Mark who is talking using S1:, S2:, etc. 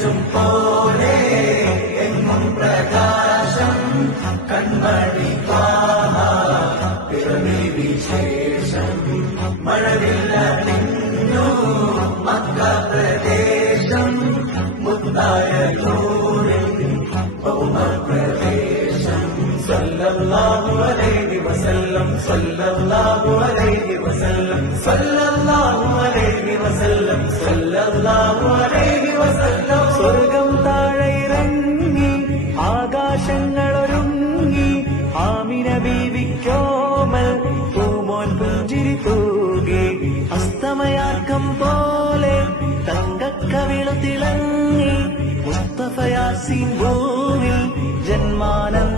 S1: മിന്നും പോലെ എങ്ങും പ്രകാശം കൺമണി പിറവി വിശേഷം മഴവില്ല നിന്നു മക്ക പ്രദേശം മുത്തായ നൂറിൽ ഭൗമപ്രദേശം സല്ലല്ലാഹു അലൈഹി വസല്ലം സല്ലല്ലാഹു അലൈഹി വസല്ലം സല്ലല്ലാഹു അലൈഹി വസല്ലം സല്ലല്ലാഹു
S2: ആമിന ബീവിക്കോമൽ പൂമോൻ പുഞ്ചിരി തൂകി അസ്തമയാക്കം പോലെ തങ്കക്കവിളത്തിളങ്ങി തിളങ്ങി ഭൂമി ജന്മാനന്ദം